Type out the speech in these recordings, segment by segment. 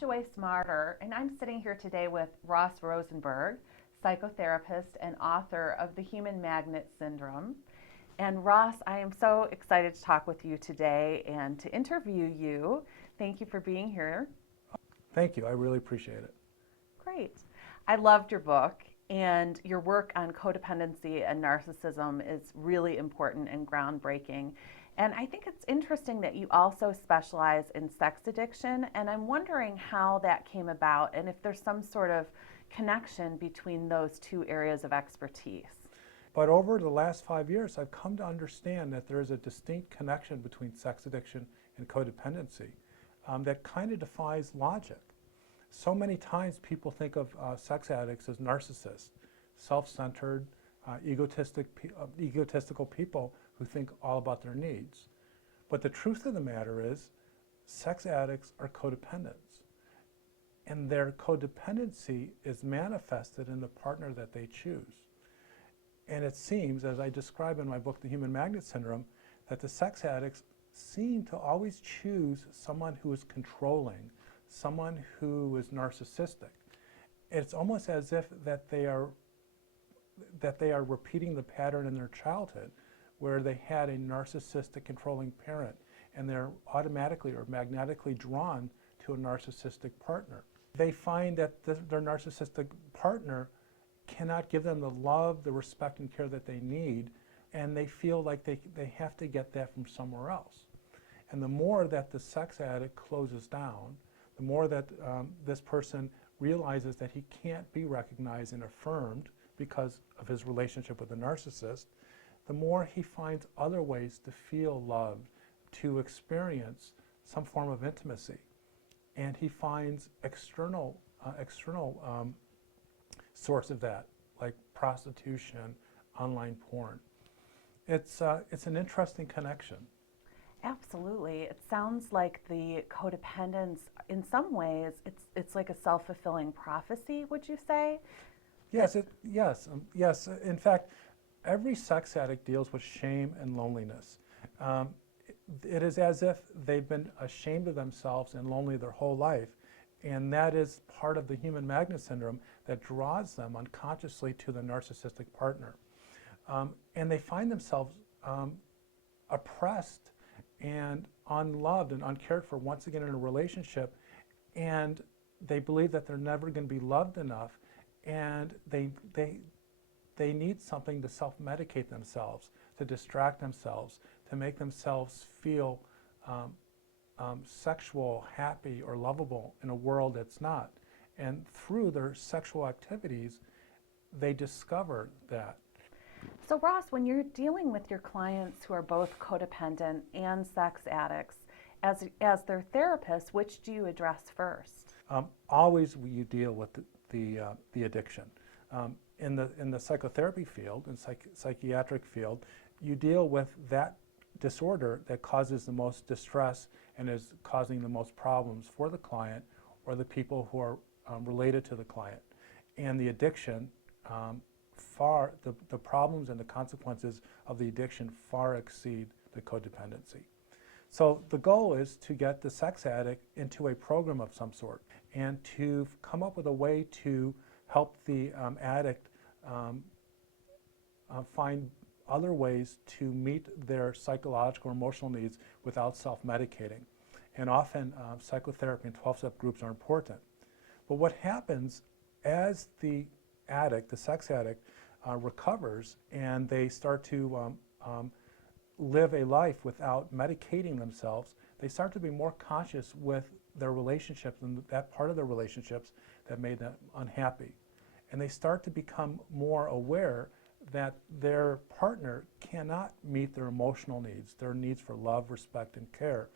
Joyce Marter, and I'm sitting here today with Ross Rosenberg, psychotherapist and author of The Human Magnet Syndrome. And Ross, I am so excited to talk with you today and to interview you. Thank you for being here. Thank you. I really appreciate it. Great. I loved your book, and your work on codependency and narcissism is really important and groundbreaking. And I think it's interesting that you also specialize in sex addiction, and I'm wondering how that came about and if there's some sort of connection between those two areas of expertise. But over the last 5 years, I've come to understand that there is a distinct connection between sex addiction and codependency that kind of defies logic. So many times people think of sex addicts as narcissists, self-centered, egotistical people who think all about their needs. But the truth of the matter is, sex addicts are codependents. And their codependency is manifested in the partner that they choose. And it seems, as I describe in my book, The Human Magnet Syndrome, that the sex addicts seem to always choose someone who is controlling, someone who is narcissistic. It's almost as if that they are repeating the pattern in their childhood where they had a narcissistic controlling parent and they're automatically or magnetically drawn to a narcissistic partner. They find that their narcissistic partner cannot give them the love, the respect and care that they need, and they feel like they have to get that from somewhere else. And the more that the sex addict closes down, the more that this person realizes that he can't be recognized and affirmed because of his relationship with the narcissist, the more he finds other ways to feel loved, to experience some form of intimacy. And he finds external source of that, like prostitution, online porn. It's an interesting connection. Absolutely. It sounds like the codependence, in some ways, it's like a self-fulfilling prophecy, would you say? Yes, yes. In fact, every sex addict deals with shame and loneliness. It is as if they've been ashamed of themselves and lonely their whole life. And that is part of the human magnet syndrome that draws them unconsciously to the narcissistic partner. And they find themselves oppressed and unloved and uncared for once again in a relationship. And they believe that they're never going to be loved enough. And they need something to self-medicate themselves, to distract themselves, to make themselves feel sexual, happy, or lovable in a world that's not. And through their sexual activities, they discover that. So Ross, when you're dealing with your clients who are both codependent and sex addicts, as their therapist, which do you address first? Always you deal with the addiction. In the psychotherapy field, in psychiatric field, you deal with that disorder that causes the most distress and is causing the most problems for the client or the people who are related to the client. And the addiction, the problems and the consequences of the addiction far exceed the codependency. So the goal is to get the sex addict into a program of some sort and to come up with a way to help the addict find other ways to meet their psychological or emotional needs without self-medicating. And often psychotherapy and 12-step groups are important. But what happens as the addict, the sex addict, recovers and they start to live a life without medicating themselves, they start to be more conscious with their relationships and that part of their relationships that made them unhappy. And they start to become more aware that their partner cannot meet their emotional needs, their needs for love, respect, and care.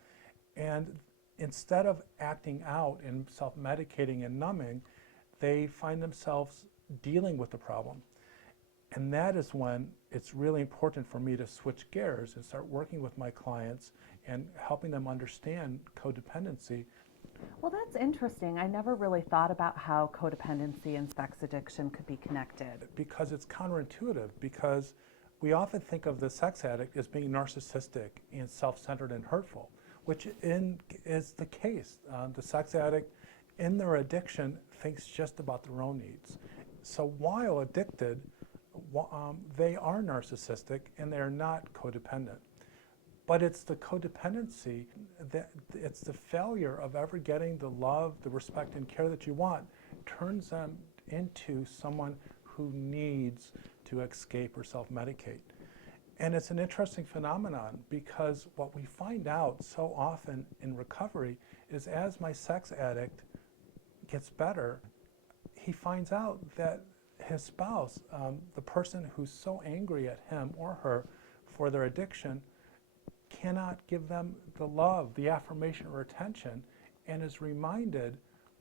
And instead of acting out and self-medicating and numbing, they find themselves dealing with the problem. And that is when it's really important for me to switch gears and start working with my clients and helping them understand codependency. Well, that's interesting. I never really thought about how codependency and sex addiction could be connected. Because it's counterintuitive, because we often think of the sex addict as being narcissistic and self-centered and hurtful, which is the case. The sex addict in their addiction, thinks just about their own needs. So while addicted, they are narcissistic and they're not codependent. But it's the codependency, that it's the failure of ever getting the love, the respect, and care that you want, turns them into someone who needs to escape or self-medicate. And it's an interesting phenomenon because what we find out so often in recovery is as my sex addict gets better, he finds out that his spouse, the person who's so angry at him or her for their addiction, cannot give them the love, the affirmation, or attention, and is reminded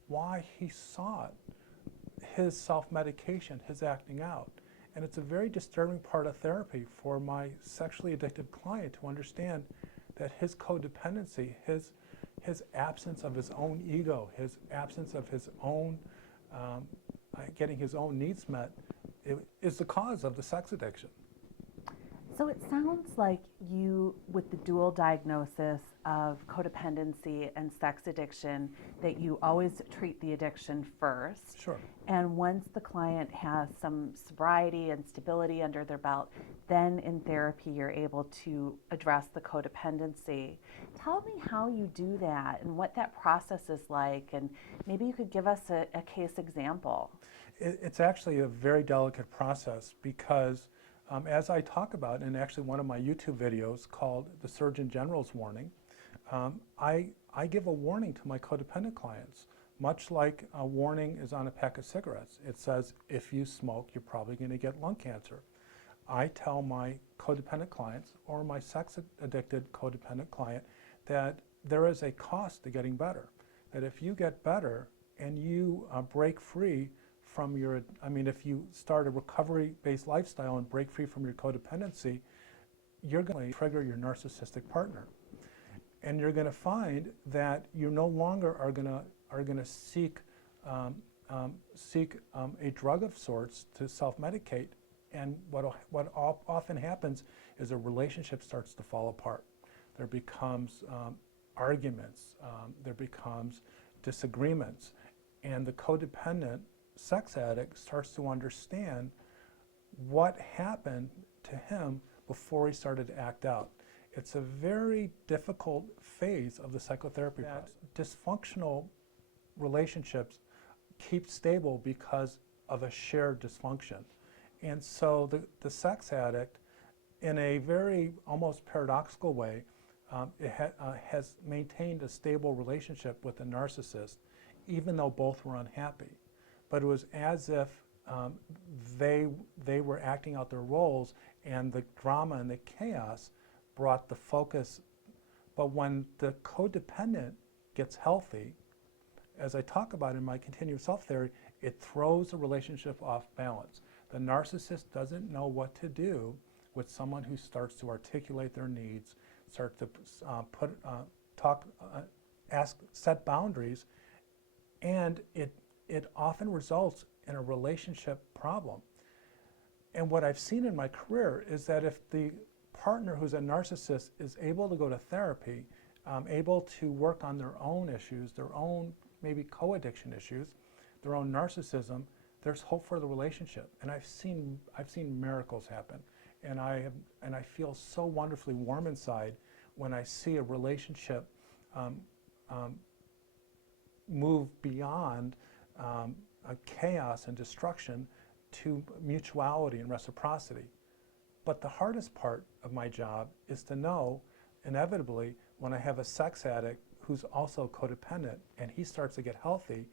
why he sought his self-medication, his acting out. And it's a very disturbing part of therapy for my sexually addicted client to understand that his codependency, his absence of his own ego, his absence of his own getting his own needs met, is the cause of the sex addiction. So it sounds like you, with the dual diagnosis of codependency and sex addiction, that you always treat the addiction first. Sure. And once the client has some sobriety and stability under their belt, then in therapy you're able to address the codependency. Tell me how you do that and what that process is like, and maybe you could give us a case example. It's actually a very delicate process because as I talk about in actually one of my YouTube videos called The Surgeon General's Warning, I give a warning to my codependent clients, much like a warning is on a pack of cigarettes. It says, if you smoke, you're probably going to get lung cancer. I tell my codependent clients or my sex-addicted codependent client that there is a cost to getting better, that if you get better and you break free from your, if you start a recovery-based lifestyle and break free from your codependency, you're going to trigger your narcissistic partner. And you're going to find that you no longer are going to seek a drug of sorts to self-medicate. And what often happens is a relationship starts to fall apart. There becomes arguments, there becomes disagreements, and the codependent sex addict starts to understand what happened to him before he started to act out. It's a very difficult phase of the psychotherapy process. Dysfunctional relationships keep stable because of a shared dysfunction. And so the sex addict, in a very almost paradoxical way, has maintained a stable relationship with the narcissist, even though both were unhappy. But it was as if they were acting out their roles, and the drama and the chaos brought the focus. But when the codependent gets healthy, as I talk about in my continuous self theory, it throws the relationship off balance. The narcissist doesn't know what to do with someone who starts to articulate their needs, starts to set boundaries, and it often results in a relationship problem. And what I've seen in my career is that if the partner who's a narcissist is able to go to therapy, able to work on their own issues, their own maybe co-addiction issues, their own narcissism, there's hope for the relationship. And I've seen miracles happen. And I feel so wonderfully warm inside when I see a relationship move beyond chaos and destruction to mutuality and reciprocity. But the hardest part of my job is to know, inevitably, when I have a sex addict who's also codependent and he starts to get healthy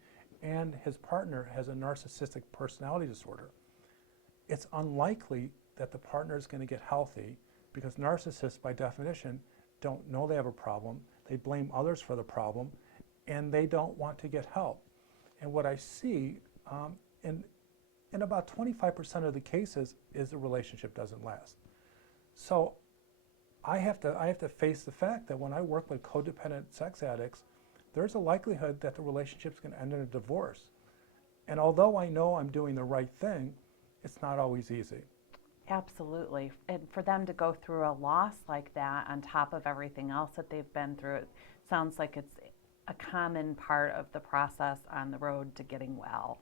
and his partner has a narcissistic personality disorder, it's unlikely that the partner is going to get healthy because narcissists, by definition, don't know they have a problem, they blame others for the problem, and they don't want to get help. And what I see in about 25% of the cases is the relationship doesn't last. So I have to face the fact that when I work with codependent sex addicts, there's a likelihood that the relationship's going to end in a divorce. And although I know I'm doing the right thing, it's not always easy. Absolutely. And for them to go through a loss like that on top of everything else that they've been through, it sounds like it's a common part of the process on the road to getting well.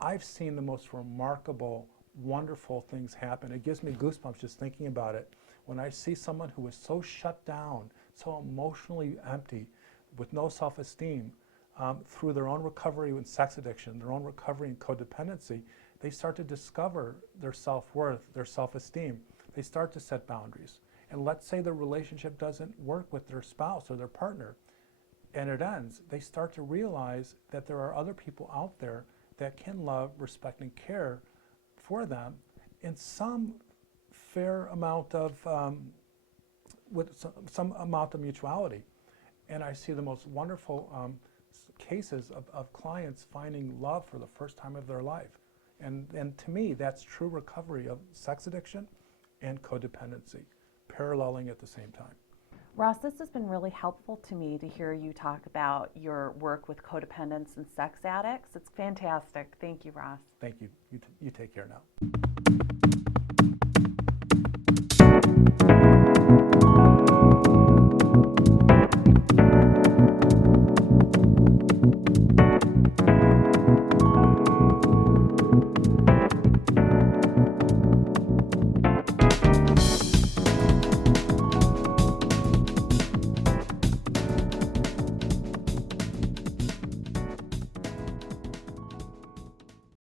I've seen the most remarkable, wonderful things happen. It gives me goosebumps just thinking about it. When I see someone who is so shut down, so emotionally empty, with no self-esteem, through their own recovery with sex addiction, their own recovery in codependency, they start to discover their self-worth, their self-esteem. They start to set boundaries. And let's say the relationship doesn't work with their spouse or their partner, and it ends. They start to realize that there are other people out there that can love, respect, and care for them in some fair amount of, with some amount of mutuality. And I see the most wonderful cases of clients finding love for the first time of their life. And to me, that's true recovery of sex addiction and codependency, paralleling at the same time. Ross, this has been really helpful to me to hear you talk about your work with codependents and sex addicts. It's fantastic. Thank you, Ross. Thank you. You take care now.